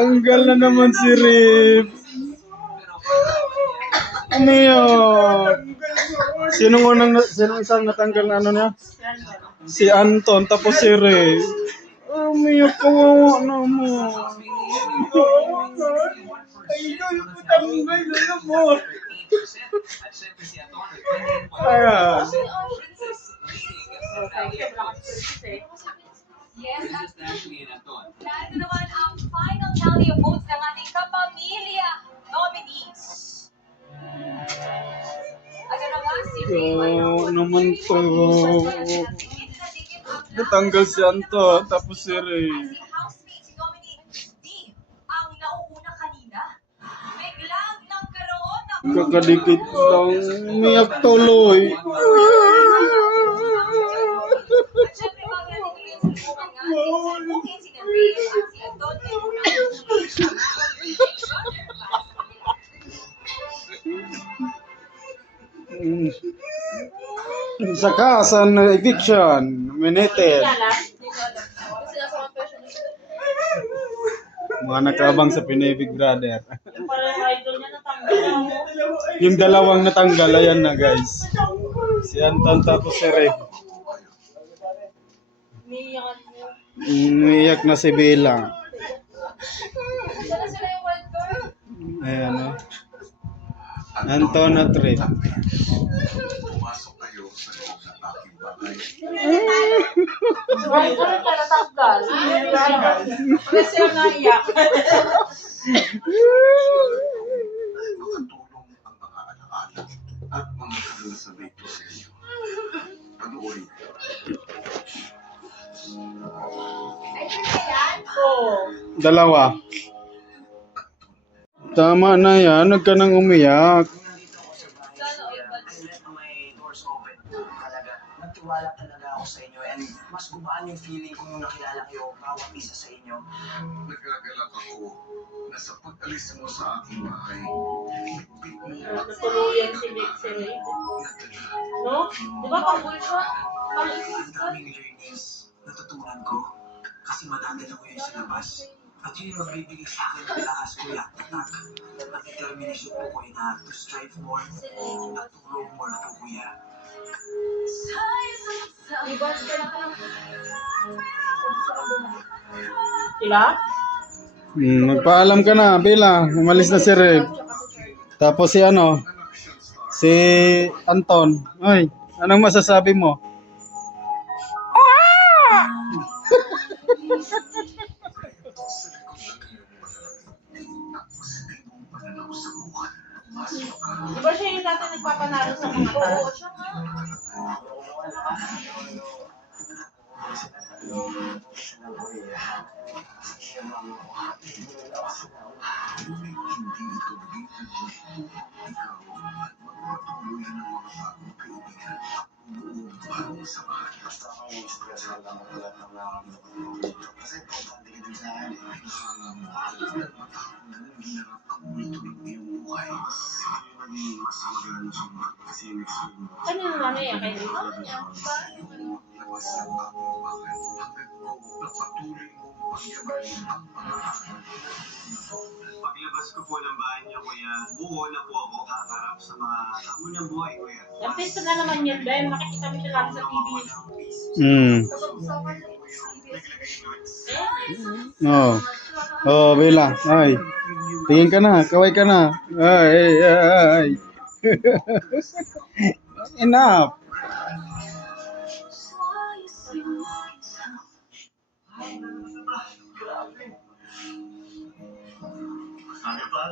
Tanggal na naman si Rip. Ano yun? Sinong isang natanggal na ano niya? Si Anton, tapos si Rip. Umiyak, kawawa naman. Ayan. Yes, narito naman ang final tally of votes ng ating kapamilya nominees. At ano nga, si Ray Oo naman to. Natanggal si Anton, tapos si Ray. si housemate, si Dominic D, ang nauuna kanina. Biglang nagkaroon ng Kakadikit lang. Umiyak tuloy. At syempre, bago natin tuloy ang salubungan nga, salubungin si Ray at si Anton ay unang Saka sa eviction, minute. Mga nakabang sa Pinoy Big Brother. Yung dalawang natanggal, ayan na guys. Si Anton tapos si Red. Umiyak na si Bella. Ayan o. Anton at Red. Pumasok kayo sa loob ng aking bahay. Ay, ano ka natanggal? Kasi ang naiyak. Makatulong ang mga alaala at mga kalasabay ko sa inyo. Panoorin ko. Dalawa. Tama na yan, huwag ka nang umiyak. May doors open talaga. Nagtiwala talaga ako sa inyo and mas gumaan yung feeling ko nung nakilala kayo bawat isa sa inyo. Nagagalak ako na sa pag-alis mo sa aking bahay, bitbit mo Natuluyan si Nick si Ray. No? Di ba pambul siya? Ang daming learnings natutunan ko kasi matagal ako yun sa labas. At yun yung magbibigay sa akin ng lakas ko yaktatak. At determination po ko na to strive more at to grow more po kuya. Sila? Magpaalam ka na, Bella. Umalis na si Red. Tapos si ano? Si Anton. Ay, anong masasabi mo? Di ba siya yung dati nagpapanalo sa mga tao? Kanino na niya? Kay Rito? Paglabas ko po ng bahay niya, kuya, buo na po ako kakarap sa mga tamo ng buhay, kuya. Yung pista na naman yun, Ben. Makikita mo siya lagi sa TV. Oh. Oh, Bella. Ay. Tingin ka na, kaway ka na. Ay. Enough. Ano pa?